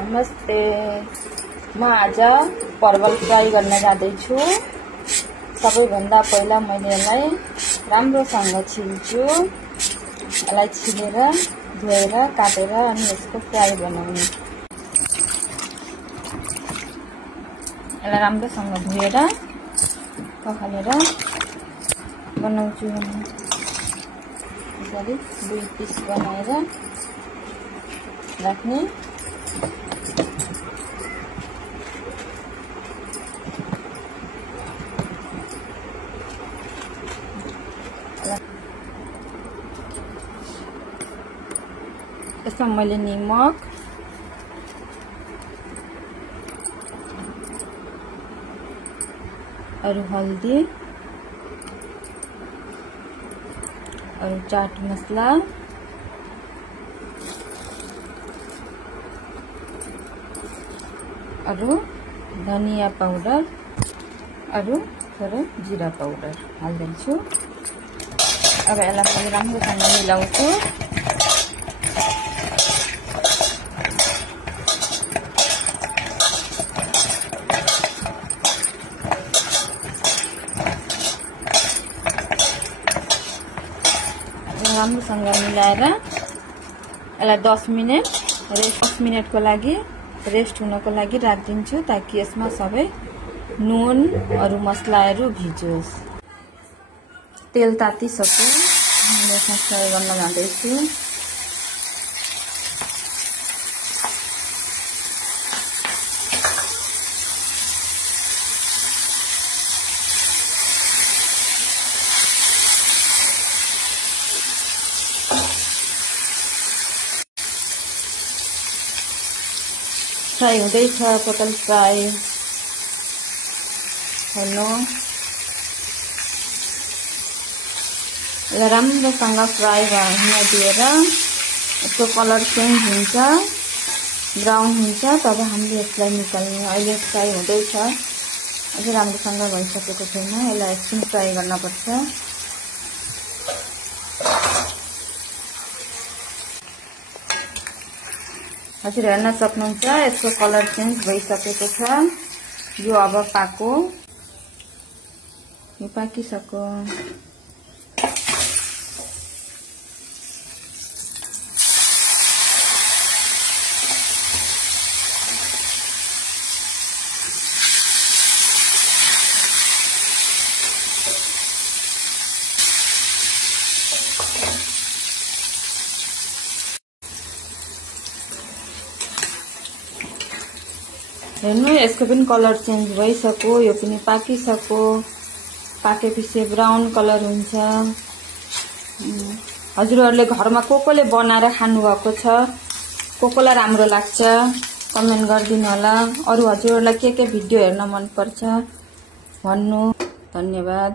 नमस्ते। म आज परवल फ्राई गर्न जाँदैछु। सबैभन्दा पहिला मैले यसलाई राम्रोसँग छिल्छु। यसलाई छिलेर धोएर काटेर अनि यसको फ्राई बनाउने। यसलाई राम्रोसँग धोएर पखालेर बनाउँछु। यसरी 2 पिस बनाएर राख्ने। यसमा मैले निमक, अरू हल्दी, अरू चाट मसला, अरू धनिया पाउडर, अरू थोरै जीरा पाउडर हाल्दैछु। अब यसलाई मैले राम्रोसँग मिलाउँछु। राम्रोसँग मिलाएर यसलाई 10 मिनेटको लागि रेस्ट हुनको लागि राखिदिन्छु, ताकि यसमा सबै नुन अरू मसलाहरू भिजोस्। तेल तातिसक्यो, म यसमा फ्राई गर्न जाँदैछु। फ्राई हुँदैछ पटल फ्राई। हेर्नु, राम्रोसँग फ्राई हुन दिएर यसको कलर चेन्ज हुन्छ, ब्राउन हुन्छ, तब हामीले यसलाई निकाल्ने। अहिले फ्राई हुँदैछ, अझै राम्रोसँग भइसकेको छैन। यसलाई एकछिन फ्राई गर्नुपर्छ। हजुर हेर्न सक्नुहुन्छ, यसको कलर चेन्ज भइसकेको छ। यो अब पाको, यो पाकिसक्यो। हेर्नु, यसको पनि कलर चेन्ज भइसक्यो। यो पनि पाकिसक्यो। पाकेपछि ब्राउन कलर हुन्छ। हजुरहरूले घरमा कोले बनाएर खानुभएको छ, कोलाई राम्रो लाग्छ कमेन्ट गरिदिनु होला। अरू हजुरहरूलाई के भिडियो हेर्न मन पर्छ भन्नु। धन्यवाद।